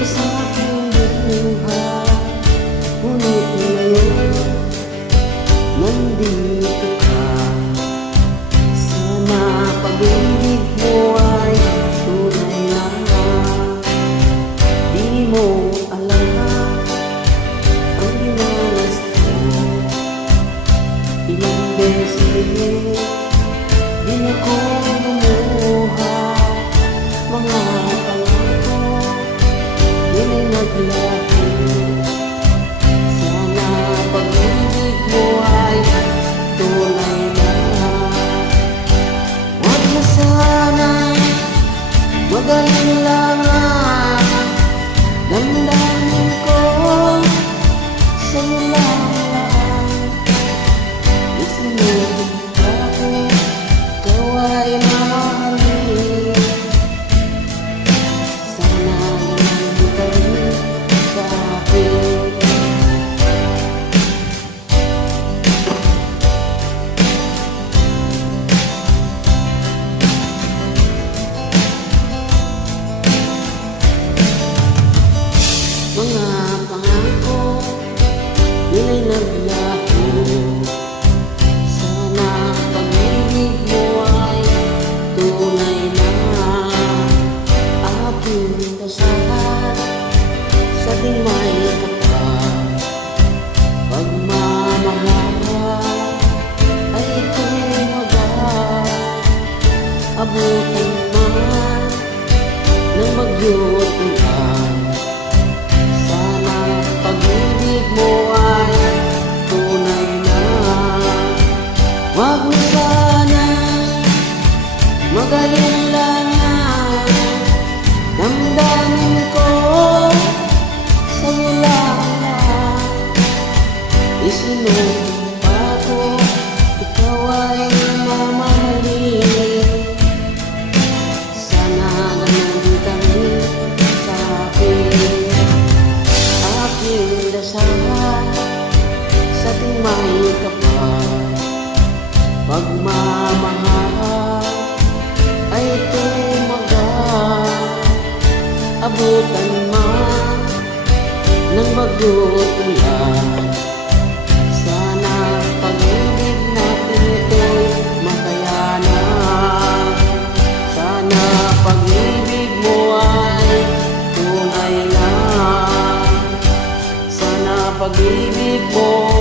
ka sa aking buhay. Ngunit ngayon, nandito ka. Sana pag-ibig mo ay tunay na. Di mo alam ang dinanas ko. Ilang beses din ako lumuha. Mga pangako din ay naglaho. Sana pag-ibig mo ay tunay na. Huwag na sana mag-alilangan. Damdamin ko sa'yo lang. Isinugod ako, ikaw ay mahalin. Sana naman ka rin sa akin. Mga pangako yun ay naglaho. Sana pag-ibig mo ay tunay na. Aking dasal sa dimay kapal. Pagmamahal ay tumagal. Abutin man ng bagyo't ulan. Sana pag-ibig mo ay tunay na. Huwag mo sana mag-alilangan. Damdamin ko sa'yo lang. Isinumpa ko, ikaw ay mamahalin. Sana ganun ka rin sa akin. Aking dasal sa timay kapal. Pagmamahal ay tumagal. Abutan man ng bagyo't ulan. Sana pag-ibig natin ito'y makayanan. Sana pag-ibig mo ay tunay na. Sana pag-ibig mo